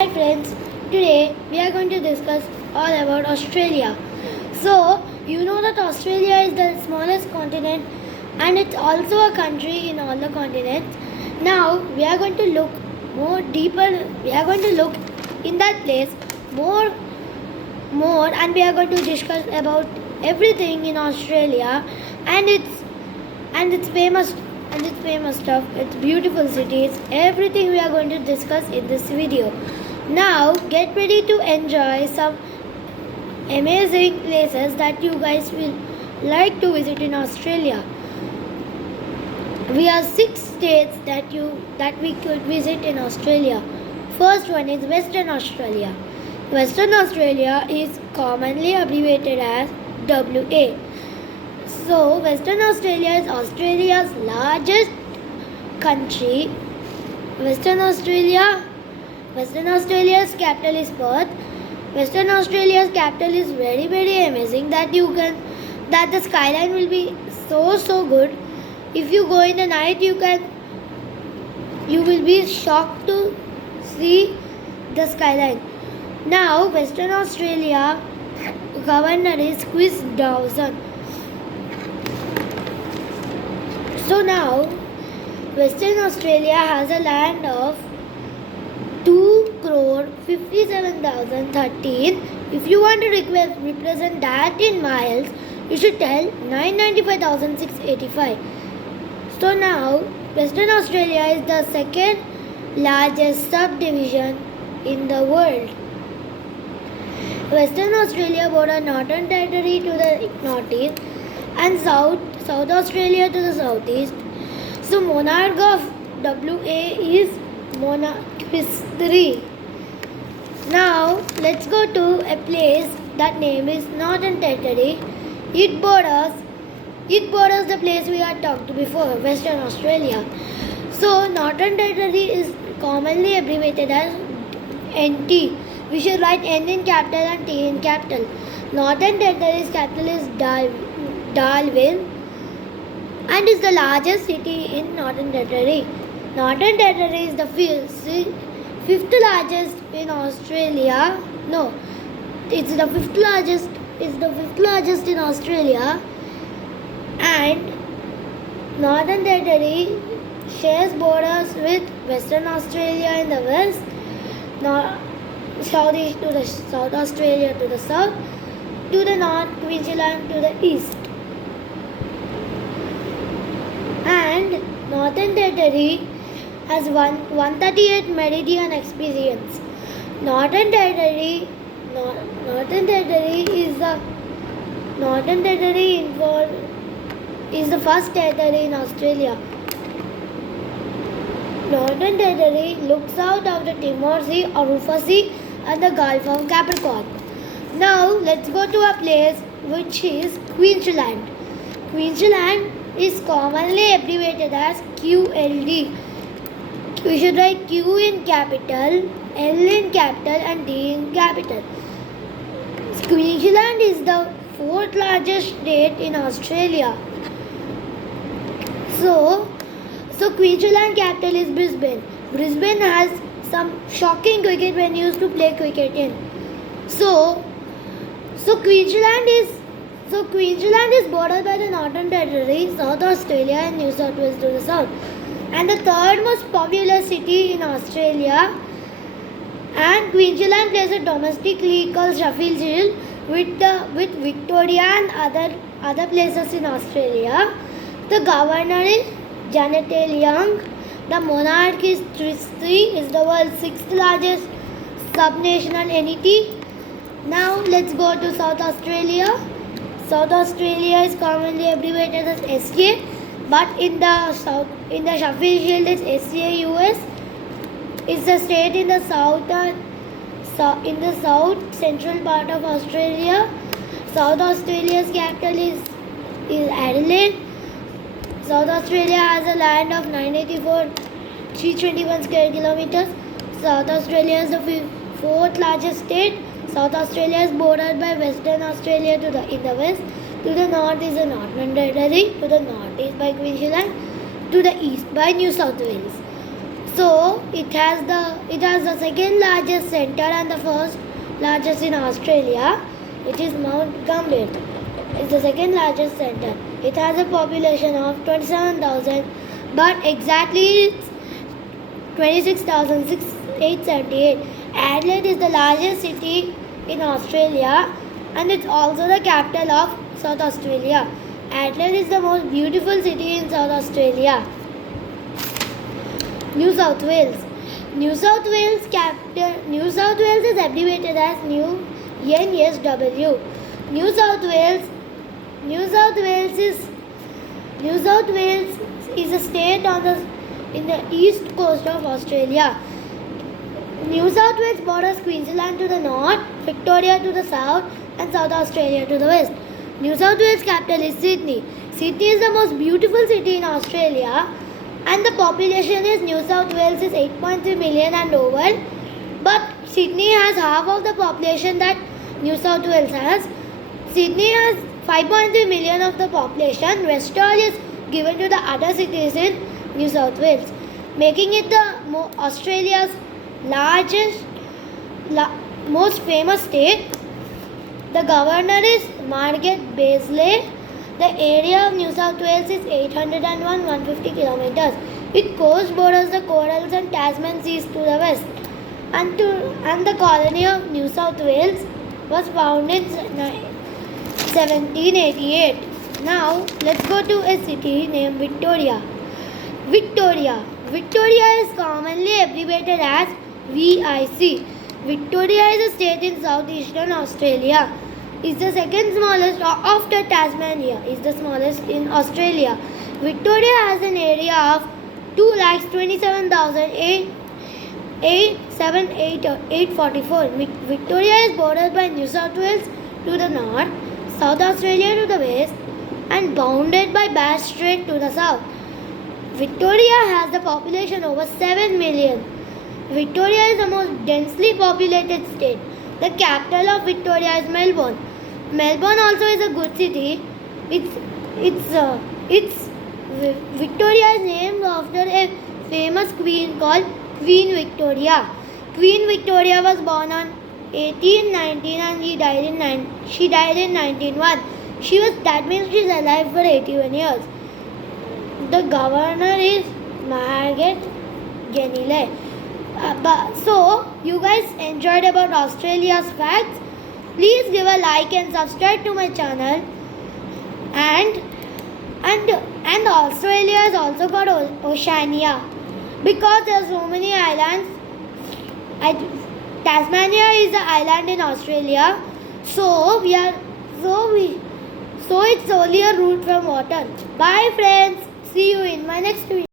Hi friends, today we are going to discuss all about Australia. So, you know that Australia is the smallest continent and it's also a country in all the continents. Now, we are going to look more deeper, we are going to look in that place more and we are going to discuss about everything in Australia and its famous stuff, its beautiful cities, everything we are going to discuss in this video. Now get ready to enjoy some amazing places that you guys will like to visit in Australia. We have 6 states that we could visit in Australia. First one is Western Australia. Western Australia is commonly abbreviated as WA. So Western Australia is Australia's largest country. Western Australia's capital is Perth. Western Australia's capital is very amazing that the skyline will be so good. If you go in the night you will be shocked to see the skyline. Now Western Australia governor is Chris Dawson. So now Western Australia has a land of 2,57,013. If you want to represent that in miles, you should tell 995,685. So now Western Australia is the second largest subdivision in the world. Western Australia border Northern Territory to the northeast and South Australia to the southeast. So monarch of WA is Monarch Chris III. Now let's go to a place that name is Northern Territory. It borders the place we had talked before, Western Australia. So Northern Territory is commonly abbreviated as NT. We should write N in capital and T in capital. Northern Territory's capital is Darwin and is the largest city in Northern Territory. Northern Territory is the fifth largest in Australia. No, it's the fifth largest. It's the fifth largest in Australia, and Northern Territory shares borders with Western Australia in the west, South Australia to the south, to the north, Queensland to the east. And Northern Territory has 138 meridian experience. Northern Territory is the first territory in Australia. Northern Territory looks out of the Timor Sea, Arufa Sea and the Gulf of Capricorn. Now let's go to a place which is Queensland. Queensland is commonly abbreviated as QLD. We should write Q in capital, L in capital and D in capital. Queensland is the fourth largest state in Australia. So Queensland capital is Brisbane. Brisbane has some shocking cricket venues to play cricket in. So Queensland is bordered by the Northern Territory, South Australia and New South Wales to the south. And the third most popular city in Australia. And Queensland plays a domestic league called Sheffield Shield with Victoria and other places in Australia. The governor is Janet L. Young. The monarch is Chris III, is the world's sixth largest subnational entity. Now let's go to South Australia. South Australia is commonly abbreviated as SCA, but in the Sheffield Shield it's SCA-US. It's a state in the south central part of Australia. South Australia's capital is Adelaide. South Australia has a land of 984,321 square kilometers. South Australia is the fourth largest state. South Australia is bordered by Western Australia in the west. To the north is the Northern Territory. To the northeast by Queensland. To the east by New South Wales. So it has the second largest center and the first largest in Australia. It is Mount Gambier. It's the second largest center. It has a population of 27,000, but exactly it's 26,878. Adelaide is the largest city in Australia and it's also the capital of South Australia. Adelaide is the most beautiful city in South Australia. New South Wales. New South Wales is abbreviated as NSW. New South Wales is a state in the east coast of Australia. New South Wales borders Queensland to the north, Victoria to the south, and South Australia to the west. New South Wales capital is Sydney. Sydney is the most beautiful city in Australia, and the population is New South Wales is 8.3 million and over, but Sydney has half of the population that New South Wales has. Sydney has 5.3 million of the population. Rest all is given to the other cities in New South Wales, making it the Australia's most famous state. The governor is Margaret Beazley. The area of New South Wales is 801,150 kilometers. Its coast borders the Corals and Tasman seas to the west. And the colony of New South Wales was founded in 1788. Now let's go to a city named Victoria. Victoria is commonly abbreviated as VIC. Victoria is a state in southeastern Australia. It's the second smallest after Tasmania. It's the smallest in Australia. Victoria has an area of 2,27,844. Victoria is bordered by New South Wales to the north, South Australia to the west, and bounded by Bass Strait to the south. Victoria has a population over 7 million. Victoria is the most densely populated state. The capital of Victoria is Melbourne. Melbourne also is a good city. Victoria is named after a famous queen called Queen Victoria. Queen Victoria was born on 1819 and she died in 1901. That means she is alive for 81 years. The governor is Margaret Genile. So you guys enjoyed about Australia's facts. Please give a like and subscribe to my channel. And Australia is also called Oceania because there are so many islands. Tasmania is an island in Australia. So it's only a route from water. Bye friends. See you in my next video.